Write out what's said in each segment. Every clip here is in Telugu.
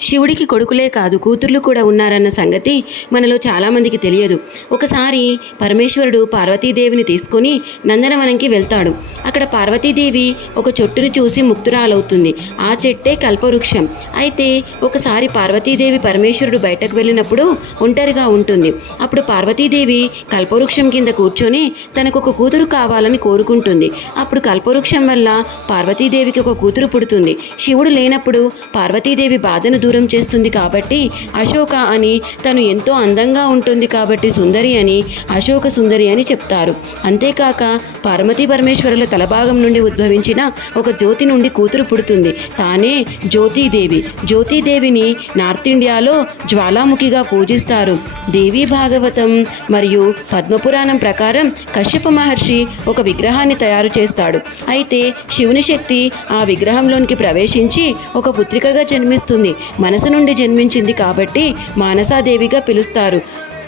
శివుడికి కొడుకులే కాదు కూతుర్లు కూడా ఉన్నారన్న సంగతి మనలో చాలామందికి తెలియదు. ఒకసారి పరమేశ్వరుడు పార్వతీదేవిని తీసుకొని నందనవనంకి వెళ్తాడు. అక్కడ పార్వతీదేవి ఒక చెట్టును చూసి ముక్తురాలవుతుంది. ఆ చెట్టే కల్పవృక్షం. అయితే ఒకసారి పార్వతీదేవి పరమేశ్వరుడు బయటకు వెళ్ళినప్పుడు ఒంటరిగా ఉంటుంది. అప్పుడు పార్వతీదేవి కల్పవృక్షం కింద కూర్చొని తనకు ఒక కూతురు కావాలని కోరుకుంటుంది. అప్పుడు కల్పవృక్షం వల్ల పార్వతీదేవికి ఒక కూతురు పుడుతుంది. శివుడు లేనప్పుడు పార్వతీదేవి బాధను దూరం చేస్తుంది కాబట్టి అశోక అని, తను ఎంతో అందంగా ఉంటుంది కాబట్టి సుందరి అని అశోక సుందరి అని చెప్తారు. అంతేకాక పార్వతీ పరమేశ్వరుల తలభాగం నుండి ఉద్భవించిన ఒక జ్యోతి నుండి కూతురు పుడుతుంది. తానే జ్యోతీదేవి. జ్యోతీదేవిని నార్త్ ఇండియాలో జ్వాలాముఖిగా పూజిస్తారు. దేవీ భాగవతం మరియు పద్మపురాణం ప్రకారం కశ్యప మహర్షి ఒక విగ్రహాన్ని తయారు చేస్తాడు. అయితే శివుని శక్తి ఆ విగ్రహంలోనికి ప్రవేశించి ఒక పుత్రికగా జన్మిస్తుంది. మనసు నుండి జన్మించింది కాబట్టి మానసాదేవిగా పిలుస్తారు.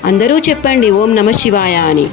అందరూ చెప్పండి ఓం నమః శివాయ అని.